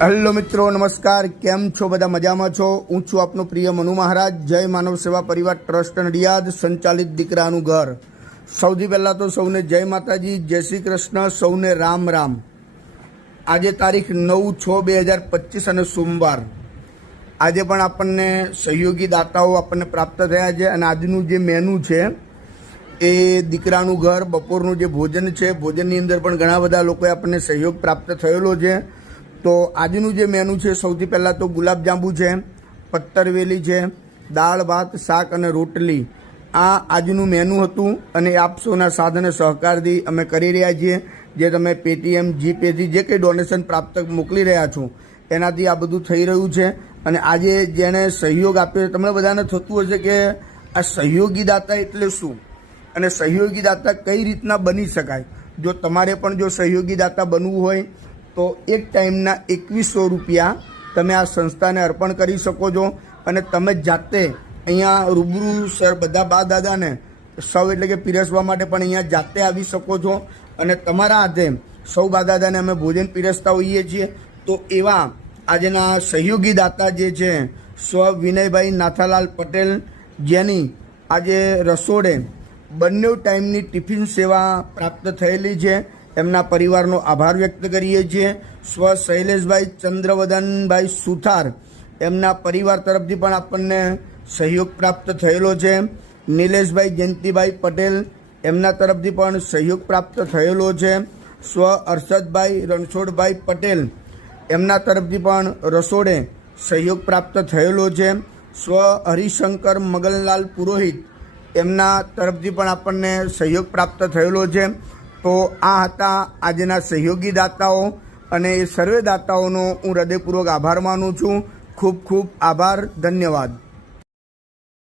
Hello મિત્રો, નમસ્કાર. કેમ છો બધા? મજામાં છો? હું છું આપનો પ્રિય મનુ મહારાજ. જય માનવ સેવા પરિવાર ટ્રસ્ટ નડિયાદ સંચાલિત દીકરાનું ઘર. સૌથી પહેલાં તો સૌને જય માતાજી, જય શ્રી કૃષ્ણ, સૌને રામ રામ. આજે તારીખ 9/6/2025 અને સોમવાર. આજે પણ આપણને સહયોગી દાતાઓ આપણને પ્રાપ્ત થયા છે અને આજનું જે મેનુ છે એ દીકરાનું ઘર બપોરનું જે ભોજન છે, ભોજનની અંદર પણ ઘણા બધા લોકોએ આપણને સહયોગ પ્રાપ્ત થયેલો છે. તો આજનું જે મેનુ છે, સૌથી પહેલાં તો ગુલાબજાંબુ છે, પત્તરવેલી છે, દાળ ભાત શાક અને રોટલી. આ આજનું મેનુ હતું અને આપ સૌના સાથ અને સહકારથી અમે કરી રહ્યા છીએ. જે તમે પેટીએમ, જીપેથી જે કંઈ ડોનેશન પ્રાપ્ત મોકલી રહ્યા છો એનાથી આ બધું થઈ રહ્યું છે. અને આજે જેણે સહયોગ આપ્યો, તમને બધાને થતું હશે કે આ સહયોગી દાતા એટલે શું અને સહયોગી દાતા કઈ રીતના બની શકાય. જો તમારે પણ જો સહયોગી દાતા બનવું હોય તો એક ટાઈમના 2100 રૂપિયા તમે આ સંસ્થાને અર્પણ કરી શકો છો. અને તમે જાતે અહીંયા રૂબરૂ સર બધા બા દાદાને સૌ એટલે કે પીરસવા માટે પણ અહીંયા જાતે આવી શકો છો. અને તમારા હાથે સૌ બા દાદાને અમે ભોજન પીરસતા હોઈએ છીએ. તો એવા આજના સહયોગી દાતા જે છે સ્વ વિનયભાઈ નાથાલાલ પટેલ, જેની આજે રસોડે બંને ટાઈમની ટિફિન સેવા પ્રાપ્ત થયેલી છે, એમના પરિવારનો આભાર વ્યક્ત કરીએ છીએ. સ્વ શૈલેષભાઈ ચંદ્રવદનભાઈ સુથાર, એમના પરિવાર તરફથી પણ આપણને સહયોગ પ્રાપ્ત થયેલો છે. નિલેશભાઈ જયંતિભાઈ પટેલ, એમના તરફથી પણ સહયોગ પ્રાપ્ત થયેલો છે. સ્વ હર્ષદભાઈ રણછોડભાઈ પટેલ, એમના તરફથી પણ રસોડે સહયોગ પ્રાપ્ત થયેલો છે. સ્વ હરિશંકર મગનલાલ પુરોહિત, એમના તરફથી પણ આપણને સહયોગ પ્રાપ્ત થયેલો છે. તો આ હતા આજના સહયોગી દાતાઓ અને એ સર્વે દાતાઓનો હું હૃદયપૂર્વક આભાર માનું છું. ખૂબ ખૂબ આભાર. ધન્યવાદ.